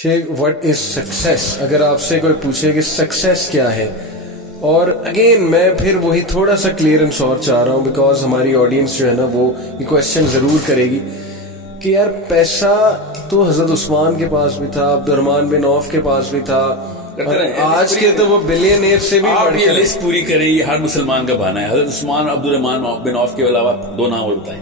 Sheikh, what is success? अगर आपसे कोई पूछे कि सक्सेस क्या है, और अगेन मैं फिर वही थोड़ा सा क्लियर एंड शॉर्ट चाह रहा हूँ, बिकॉज हमारी ऑडियंस जो है ना वो ये क्वेश्चन जरूर करेगी कि यार पैसा तो हजरत उस्मान के पास भी था, अब्दुर्रहमान बिन औफ के पास भी था, और आज के तो वो बिलियनियर से भी आप ये लिस्ट पूरी करें, ये हर मुसलमान का बहाना है। हजरत उस्मान, अब्दुर्रहमान बिन औफ के अलावा दो नाम और बताएं।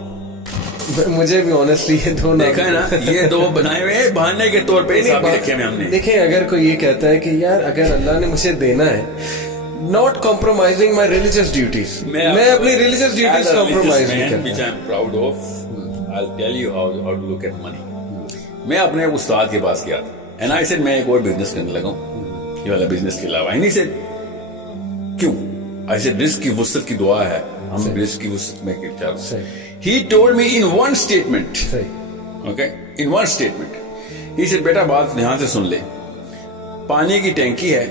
मुझे भी ऑनेस्टली ये दो नाम देखा है ना, ये दो बनाए हुए बहाने के तौर पे हिसाब रखे में हमने। देखें, अगर कोई ये कहता है कि यार अगर अल्लाह ने मुझे देना है, not compromising my religious duties, मैं अपनी रिलीजियस ड्यूटीज कॉम्प्रोमाइज नहीं करता। Which I am proud of, I will tell you how to look at money. मैं अपने उस्ताद के पास गया था एंड आई सेड मैं एक और बिजनेस करने लगा हूं, ये वाला बिजनेस के अलावा। एंड ही सेड क्यों? आई सेड रिस्क की वुसअत की दुआ है, हम रिस्क की वुसअत में क्या चाह रहे हैं। He told me in one statement, okay, in one statement, he said, बेटा बात ध्यान से सुन ले, पानी की टैंकी है,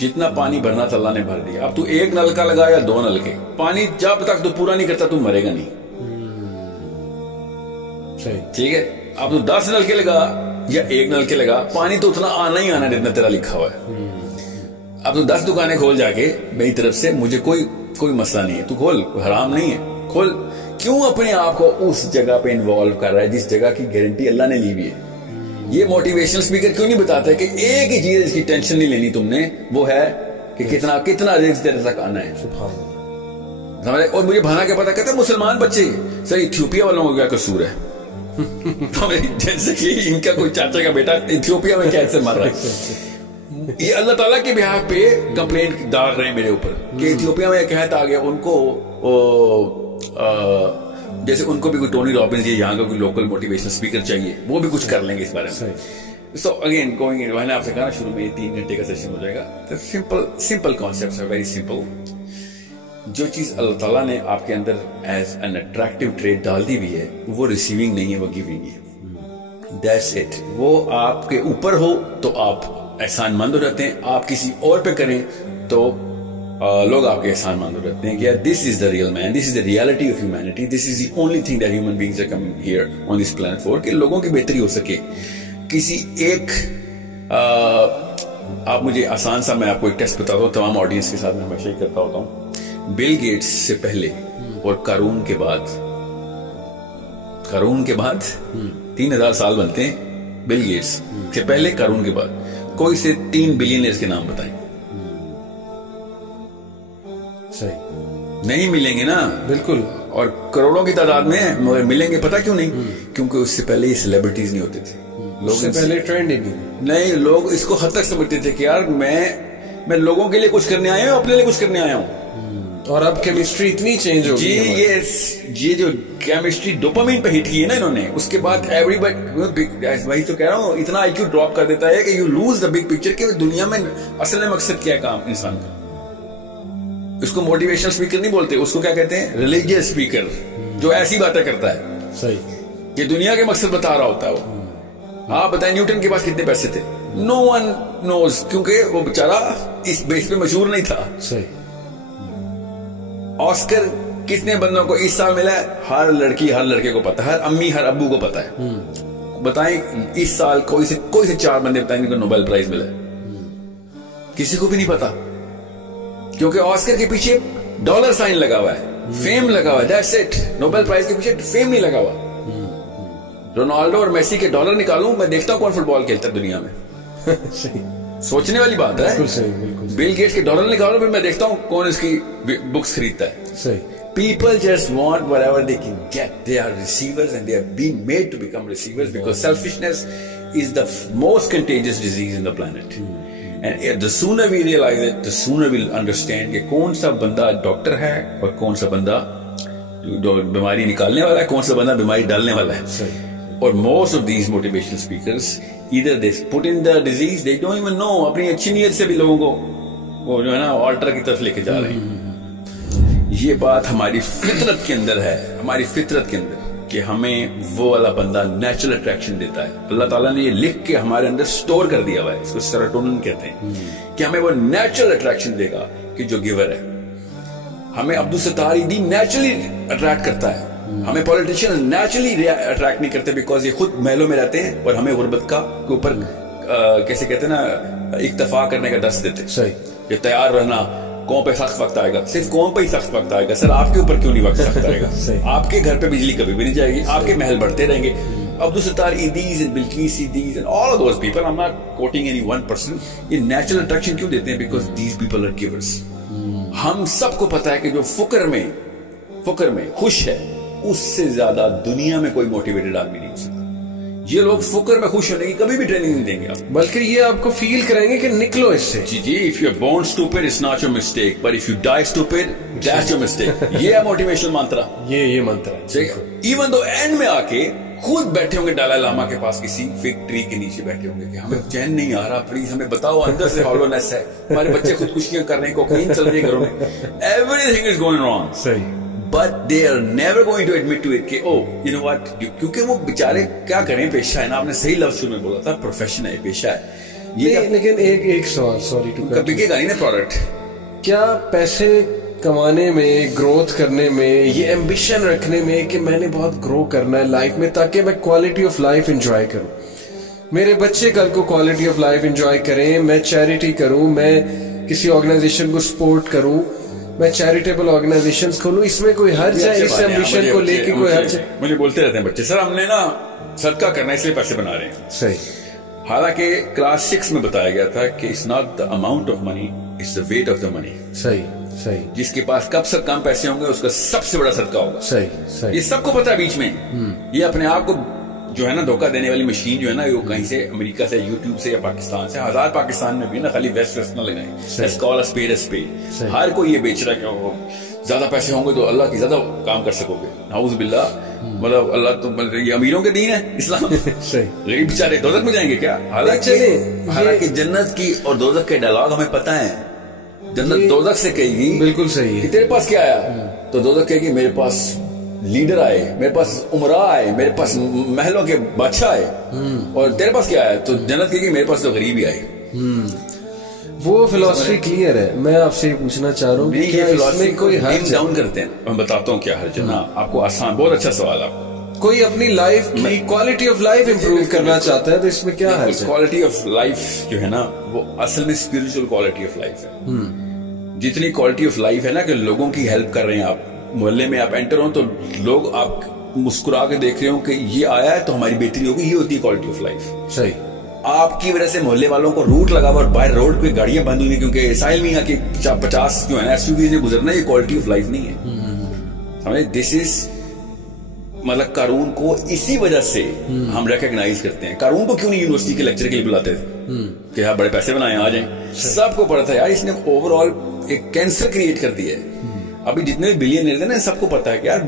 जितना पानी भरना था अल्लाह ने भर दिया। अब तू एक नलका लगा या दो नलके, पानी जब तक तू पूरा नहीं करता तू मरेगा नहीं। ठीक है, अब तू 10 नलके लगा या एक नलके लगा, पानी तो उतना आना ही आना है जितना तेरा लिखा हुआ है। अब तू 10 दुकानें खोल जाके मेरी तरफ से, मुझे कोई मसला नहीं है, तू खोल, हराम नहीं है, खोल। क्यों अपने आप को उस जगह पे इन्वॉल्व कर रहा है जिस जगह की गारंटी अल्लाह ने ली हुई है? ये मोटिवेशनल स्पीकर क्यों नहीं बताता है कि एक ही चीज इसकी टेंशन नहीं लेनी तुमने, वो है कि कितना रिस्क तेरे तक आना है। समझे? और मुझे भाना क्या पता, कहते मुसलमान बच्चे सर इथियोपिया वालों को क्या कसूर है? जैसे कि इनका कोई चाचा का बेटा इथियोपिया में कैसे मर रहा है। ये अल्लाह ताला के बिहार पे कंप्लेंट डाल रहे हैं मेरे ऊपर कि इथियोपिया में कहत आ गया उनको, जैसे उनको भी कोई टोनी रॉबिन्स या यहाँ का कोई लोकल मोटिवेशनल स्पीकर चाहिए, वो भी कुछ कर लेंगे इस बारे में। सो अगेन गोइंग, मैंने आपसे कहा शुरू में 3 घंटे का सेशन हो जाएगा। सिंपल कॉन्सेप्ट है, वेरी सिंपल। जो चीज अल्लाह ताला ने आपके अंदर एज एन अट्रैक्टिव ट्रेड डाल दी हुई है, वो रिसीविंग नहीं है, वो गिविंग है। That's it. वो आपके ऊपर हो तो आप एहसानमंद हो जाते हैं, आप किसी और पे करें तो लोग आपके एहसानमंद हो जाते हैं कि यार this is the real man, this is the reality of humanity, this is the only thing that human beings are coming here on this planet for, कि लोगों की बेहतरी हो सके। किसी एक आप मुझे आसान सा, मैं आपको एक टेस्ट बताता हूँ, तमाम ऑडियंस के साथ मैं हमेशा ही करता होता हूँ। बिल गेट्स से पहले और कारून के बाद 3000 साल बनते हैं। बिल गेट्स से पहले, कारून के बाद कोई से 3 बिलियनर्स के नाम बताएं। सही नहीं मिलेंगे ना, बिल्कुल, और करोड़ों की तादाद में है, मगर मिलेंगे पता क्यों नहीं? क्योंकि उससे पहले ये सेलिब्रिटीज नहीं होते थे, लोग उससे पहले ट्रेंड ही नहीं। लोग इसको हद तक समझते थे कि यार मैं लोगों के लिए कुछ करने आया हूं, अपने लिए कुछ करने आया हूं। और अब केमिस्ट्री इतनी चेंज हो गई है। ये जो केमिस्ट्री डोपामिन पे हिट की है ना इन्होंने, उसके बाद एवरीबॉडी, वही तो कह रहा हूँ, इतना आईक्यू ड्रॉप कर देता है कि you lose the big picture कि दुनिया में असल में मकसद क्या है काम इंसान का। उसको मोटिवेशनल स्पीकर नहीं बोलते, उसको क्या कहते हैं? रिलीजियस स्पीकर, जो ऐसी बातें करता है। सही, कि दुनिया के मकसद बता रहा होता है वो। आप बताएं न्यूटन के पास कितने पैसे थे? नो वन नोज, क्योंकि वो बेचारा इस बेस पे मशहूर नहीं था। सही। ऑस्कर कितने बंदों को इस साल मिला है? हर लड़की हर लड़के को पता है, हर अम्मी हर अब्बू को पता है। बताएं इस साल कोई से 4 बंदे बताएं जिनको नोबेल प्राइज मिला है? किसी को भी नहीं पता, क्योंकि ऑस्कर के पीछे डॉलर साइन लगा हुआ है, फेम लगा हुआ है, दैट्स इट। नोबेल प्राइज के पीछे फेम नहीं लगा हुआ। रोनाल्डो और मेसी के डॉलर निकालूं, मैं देखता हूं कौन फुटबॉल खेलता है दुनिया में। सही, सोचने वाली बात है। बिल्कुल सही, बिल्कुल। बिल गेट्स के डॉलर निकालो, फिर मैं देखता हूं कौन इसकी बुक्स खरीदता है। सही। People just want whatever they can get. They are receivers and they are being made to become receivers because selfishness is the most contagious disease in the planet. And the sooner we realize it, the sooner we'll understand कि कौन सा बंदा doctor है और कौन सा बंदा बीमारी निकालने वाला है, कौन सा बंदा बीमारी डालने वाला है। सही। और most of these motivational speakers either they put in the disease, they don't even know, अपनी अच्छी नीयत से भी लोगों को वो जो है ना ऑल्टर की तरफ लेके जा रहे हैं। ये बात हमारी फितरत के अंदर है, हमारी फितरत के अंदर, कि हमें वो वाला बंदा नेचुरल अट्रैक्शन देता है। अल्लाह ताला ने ये लिख के हमारे अंदर स्टोर कर दिया हुआ है, इसको सेरोटोनिन कहते हैं, कि हमें वो नेचुरल अट्रैक्शन देगा कि जो गिवर है। हमें अब्दुल सत्तार ईदी नेचुरली अट्रैक्ट करता है, हमें पॉलिटिशियन नेचुरली अट्रैक्ट नहीं करते बिकॉज ये खुद महलों में रहते हैं और हमें गुर्बत का के ऊपर कैसे कहते हैं ना, इक्तफा करने का दर्श देते हैं। सही। ये तैयार रहना, कौम पे सख्त वक्त आएगा, सिर्फ कौम पे ही सख्त वक्त आएगा सर, आपके ऊपर क्यों नहीं वक्त सख्त आएगा? आपके घर पे बिजली कभी भी नहीं जाएगी, आपके महल बढ़ते रहेंगे। Abdul Sattar Edhis and Bilquis Edhis and all of those people, I am not quoting any one person, ये नेचुरल अट्रैक्शन क्यों देते हैं? Because these people are givers. हम सबको पता है कि जो फुकर में खुश है, उससे ज्यादा दुनिया में कोई मोटिवेटेड आदमी नहीं हो सकता। ये लोग फुकर में खुश होने की कभी भी ट्रेनिंग नहीं देंगे आप, बल्कि ये आपको फील कराएंगे कि निकलो इससे। जी, if you are born stupid it's not your mistake, but if you die stupid that's your mistake. ये है मोटिवेशनल मंत्र, ये मंत्र है। इवन दो एंड में आके खुद बैठे होंगे दलाई लामा के पास किसी फिग ट्री के नीचे बैठे होंगे कि हमें चैन नहीं आ रहा, प्लीज हमें बताओ, अंदर से हॉलोनेस है, हमारे बच्चे खुदकुशियां कर रहे हैं, कोकीन चल रही है घरों में, एवरीथिंग इज गोइंग रॉन्ग। सही। But they are never going to admit to it कि ओ यू नो व्हाट, क्योंकि वो बेचारे क्या करें, पेशा है ना, आपने सही लफ्ज में बोला था, प्रोफेशन है, पेशा है ये। लेकिन एक सवाल, सॉरी टू कट, बिकेगा नहीं ना प्रोडक्ट। क्या पैसे कमाने में, ग्रोथ करने में, ये एम्बिशन रखने में कि मैंने बहुत ग्रो करना है लाइफ में ताकि मैं क्वालिटी ऑफ लाइफ एंजॉय करूं, मेरे बच्चे कल को क्वालिटी ऑफ लाइफ एंजॉय करें, मैं चैरिटी करूं, मैं किसी ऑर्गेनाइजेशन को सपोर्ट करूं, मैं चैरिटेबल ऑर्गेनाइजेशंस खोलूं, इसमें कोई हर्ज है? इस एम्बिशन को लेके कोई हर्ज है? मुझे बोलते रहते हैं बच्चे, सर हमने ना सदका करना है इसलिए पैसे बना रहे हैं। सही। हालांकि क्लास 6 में बताया गया था कि it's not the amount of money, it's the weight of the money. सही। जिसके पास कब से कम पैसे होंगे उसका सबसे बड़ा सदका होगा। सही। ये सबको पता है बीच में। ये अपने आप को जो है ना धोखा देने वाली मशीन जो है ना, वो कहीं से अमेरिका से, यूट्यूब से या पाकिस्तान से, हजार पाकिस्तान में भी ना, खाली वेस्ट ना लगाए, हर कोई ये बेच रहा है कि ज्यादा पैसे होंगे तो अल्लाह की ज्यादा काम कर सकोगे। नाउज़ बिल्लाह, मतलब अल्लाह तो मतलब ये अमीरों के दीन है इस्लाम। सही। गरीब बेचारे दोज़ख में जाएंगे क्या? हालांकि जन्नत की और दोज़ख के डायलॉग हमें पता है। जन्नत दोज़ख से कहेगी, बिल्कुल सही है, तेरे पास क्या आया? तो दोज़ख कहेगी मेरे पास लीडर आए, मेरे पास उमरा आए, मेरे पास महलों के बादशाह आए, और तेरे पास क्या आया? तो जन्नत कहेगी मेरे पास तो गरीब ही आए। वो फिलॉसफी क्लियर है। मैं आपसे ये पूछना चाह रहा हूँ, ये फिलॉसफी कोई हर्ज डाउन करते हैं, मैं बताता हूँ क्या हर्ज है ना आपको। आसान, बहुत अच्छा सवाल आपको। कोई अपनी लाइफ की क्वालिटी ऑफ लाइफ इंप्रूव करना चाहता है तो इसमें क्या है? क्वालिटी ऑफ लाइफ जो है ना, वो असल में स्पिरिचुअल क्वालिटी ऑफ लाइफ है। जितनी क्वालिटी ऑफ लाइफ है ना कि लोगों की हेल्प कर रहे हैं आप, मोहल्ले में आप एंटर हो तो लोग आप मुस्कुरा के देख रहे हो कि ये आया है तो हमारी बेहतरी होगी, ये होती है क्वालिटी ऑफ लाइफ। सही। आपकी वजह से मोहल्ले वालों को रूट लगा हुआ और बाहर रोड पे गाड़ियां बंद हुई क्योंकि साहिल मियां की 50 जो है ना एसयूवी ने गुजरना, ये क्वालिटी ऑफ लाइफ नहीं है। समझे? दिस इज मतलब कारून को इसी वजह से हम रिकॉग्नाइज करते हैं। कारून को क्यों नहीं यूनिवर्सिटी के लेक्चर के लिए बुलाते थे कि हाँ बड़े पैसे बनाए आ जाएं? सबको पता था यार इसने ओवरऑल एक कैंसर क्रिएट कर दिया है। अभी जितने भी बिलियनर थे ना, सबको पता है कि यार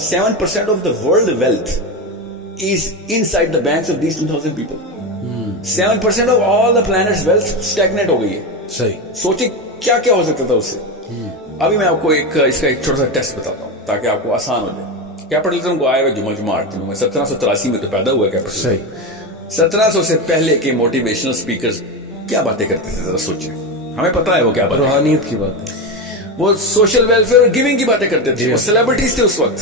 7% of the world wealth is inside the banks of these 2000 people. 7% of all the planet's wealth stagnate हो गई है। सही। सोचिए क्या क्या हो सकता था उससे। अभी मैं आपको इसका एक छोटा सा टेस्ट बताता हूँ ताकि आपको आसान हो जाए। कैपिटलिज्म को आया हुआ जुमा आठ दिनों में 1783 में तो पैदा हुआ कैपिटलिज्म। 1700 से पहले के मोटिवेशनल स्पीकर्स क्या बातें करते थे, जरा सोचिए। हमें पता है वो क्या बातें, रूहानियत की बातें, वो सोशल वेलफेयर और गिविंग की बातें करते थे। वो सेलिब्रिटीज थे उस वक्त।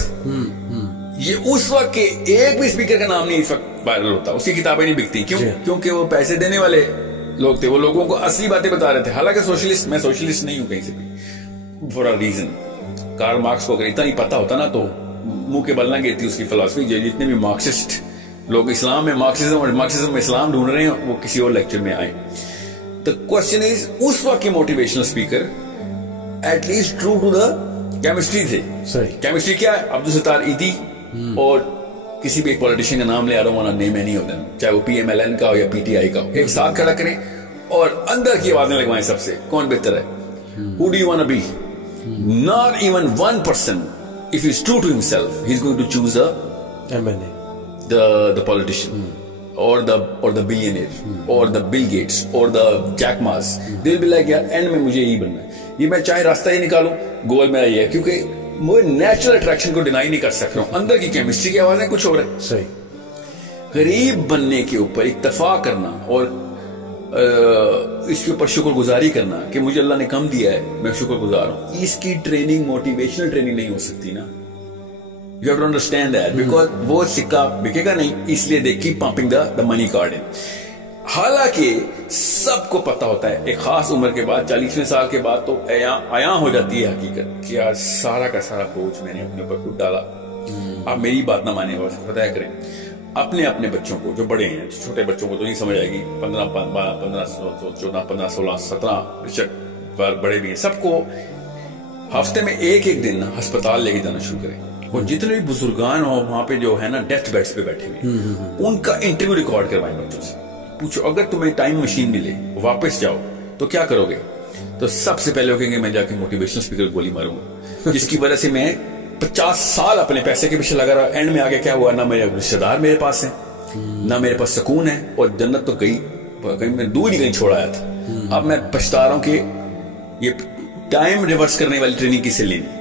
ये उस वक्त के एक भी स्पीकर का नाम नहीं इस वक्त वायरल होता, उसकी किताबें नहीं बिकती। क्यों? क्योंकि वो पैसे देने वाले लोग थे, वो लोगों को असली बातें बता रहे थे। हालांकि सोशलिस्ट, मैं सोशलिस्ट नहीं हूं कहीं से भी, for a reason. Karl Marx को अगर इतना ही पता होता ना तो मुंह के बल ना गिरती उसकी फिलॉसफी। जितने भी मार्क्सिस्ट लोग इस्लाम में मार्क्सिज्म और मार्क्सिज्म में इस्लाम ढूंढ रहे हैं, वो किसी और लेक्चर में आए। द क्वेश्चन इज, उस वक्त के motivational speaker at least true to the chemistry थे। सही। केमिस्ट्री क्या है? अब्दुल सत्तार ईदी और किसी भी एक पॉलिटिशियन का नाम ले आ रहा हूं, नेम एनी ऑफ देम, चाहे वो PMLN का हो या PTI का हो, एक साथ खड़ा करें और अंदर की आवाजें लगवाएं सबसे, कौन बेहतर है, who do you want to be. Not even one person, if he's true to himself, he's going to choose the MLA, the politician, or the billionaire, or the Bill Gates, or the Jack Ma's. They'll be like, यार and में मुझे यही बनना है, ये मैं चाहे रास्ता ही निकालूं, गोल मेरा ये है, क्योंकि मुझे नेचुरल अट्रैक्शन को डिनाई नहीं कर सक रहा हूं। अंदर की केमिस्ट्री की आवाजें कुछ और है। सही। गरीब बनने के ऊपर इक्तफा करना और इसके ऊपर शुक्रगुजारी करना कि मुझे अल्लाह ने कम दिया है, मैं शुक्रगुजार हूं, इसकी ट्रेनिंग मोटिवेशनल ट्रेनिंग नहीं हो सकती ना। You have to understand that, because वो सिक्का बिकेगा नहीं, इसलिए they keep pumping the money card in. हालांकि सबको पता होता है एक खास उम्र के बाद, 40वें साल के बाद तो आया हो जाती है हकीकत कि यार सारा का सारा बोझ मैंने अपने ऊपर खुद डाला। आप मेरी बात ना माने और बताया करें अपने अपने बच्चों को, जो बड़े हैं, छोटे बच्चों को तो नहीं समझ आएगी, 15, 14, 15, 16, 17, बेशक बड़े भी हैं, सबको हफ्ते में एक दिन अस्पताल लेके जाना शुरू करें। और जितने भी बुजुर्गान हो वहां पे जो है ना डेथ बेड्स पे बैठे हुए, उनका इंटरव्यू रिकॉर्ड करवाएं बच्चों से। पूछो अगर तुम्हें टाइम मशीन मिले, वापस जाओ तो क्या करोगे? तो सबसे पहले वो कहेंगे मैं जाके मोटिवेशनल स्पीकर गोली मारूंगा, जिसकी वजह से मैं 50 साल अपने पैसे के पीछे लगा रहा, एंड में आगे क्या हुआ, ना मेरे रिश्तेदार मेरे पास है, ना मेरे पास सुकून है, और जन्नत तो कहीं मैं दूर ही कहीं छोड़ आया था। अब मैं पछता रहा हूं कि ये टाइम रिवर्स करने वाली ट्रेनिंग किसे लेनी।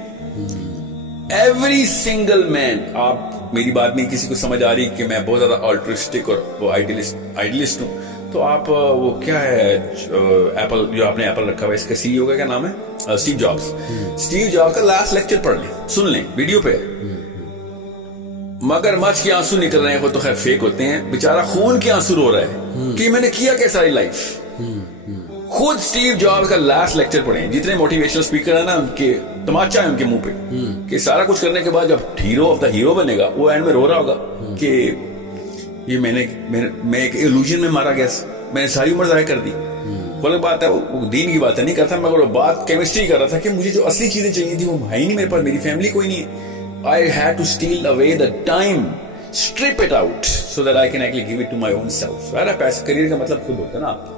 एवरी सिंगल मैन, आप मेरी बात नहीं किसी को समझ आ रही कि मैं बहुत ज्यादा ऑल्ट्रिस्टिक और वो आइडियलिस्ट हूं, तो आप वो क्या है एप्पल, जो आपने एप्पल रखा हुआ है, इसका सीईओ का क्या नाम है, स्टीव जॉब्स। स्टीव जॉब्स का लास्ट लेक्चर पढ़ लें, सुन लें वीडियो पे। मगरमच्छ के आंसू निकल रहे हैं, वो तो खैर फेक होते हैं, बेचारा खून के आंसू रो रहा है कि मैंने किया क्या सारी लाइफ। खुद स्टीव जॉब्स का लास्ट लेक्चर पढ़े, जितने मोटिवेशनल स्पीकर है ना उनके तमाचा है उनके मुंह पे, कि सारा कुछ करने के बाद जब हीरो ऑफ द हीरो बनेगा, वो एंड में रो रहा होगा कि ये मैं एक इल्यूजन में मारा गया, मैंने सारी उम्र जाया कर दी। बोले बात है, वो दीन की बात है नहीं करता, मगर वो बात केमिस्ट्री कर रहा था कि मुझे जो असली चीजें चाहिए थी वो है ही नहीं मेरे पास, मेरी फैमिली कोई नहीं है। I had to steal away the time, strip it out so that I can actually give it to my own self. यार पैसे करियर का मतलब खुद होता है ना।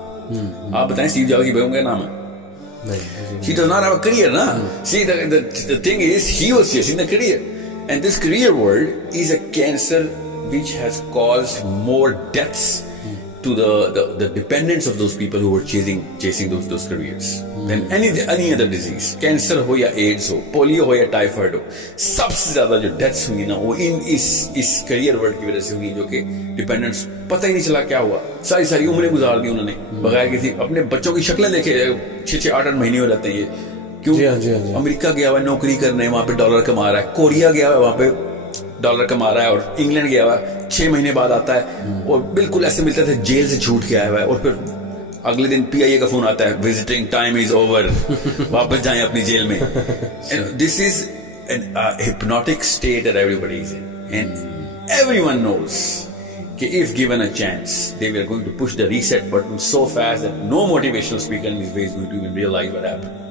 आप बताएं स्टीव जॉब्स की बहू का नाम है? She does not have a career, na? See, the thing is, he was chasing the career, and this career world is a cancer which has caused more deaths to the dependents of those people who were chasing those careers than any other disease. Cancer हो या AIDS हो, polio हो या typhoid हो, सबसे ज्यादा जो deaths हुई ना वो इस करियर वर्ल्ड की वजह से हुई, जो कि डिपेंडेंट्स पता ही नहीं चला क्या हुआ, सारी उम्रें गुजार दी उन्होंने बगैर किसी, अपने बच्चों की शक्लें देखे 6-6, 8-8 महीने हो जाते हैं ये, क्यों? अमेरिका गया हुआ है नौकरी करने, वहां पे डॉलर कमा रहा है, कोरिया गया हुआ है वहां पे डॉलर कमा रहा है, और इंग्लैंड गया हुआ है 6 महीने बाद आता है और बिल्कुल ऐसे मिलता था जेल से छूट के आया हुआ है, और फिर अगले दिन PIA का फोन आता है, विजिटिंग टाइम इज ओवर, वापस जाएं अपनी जेल में। This is hypnotic state that everybody is in, and everyone knows कि if given a chance they were going to push the reset button so fast that no motivational speaker in his way is going to even realize what happened.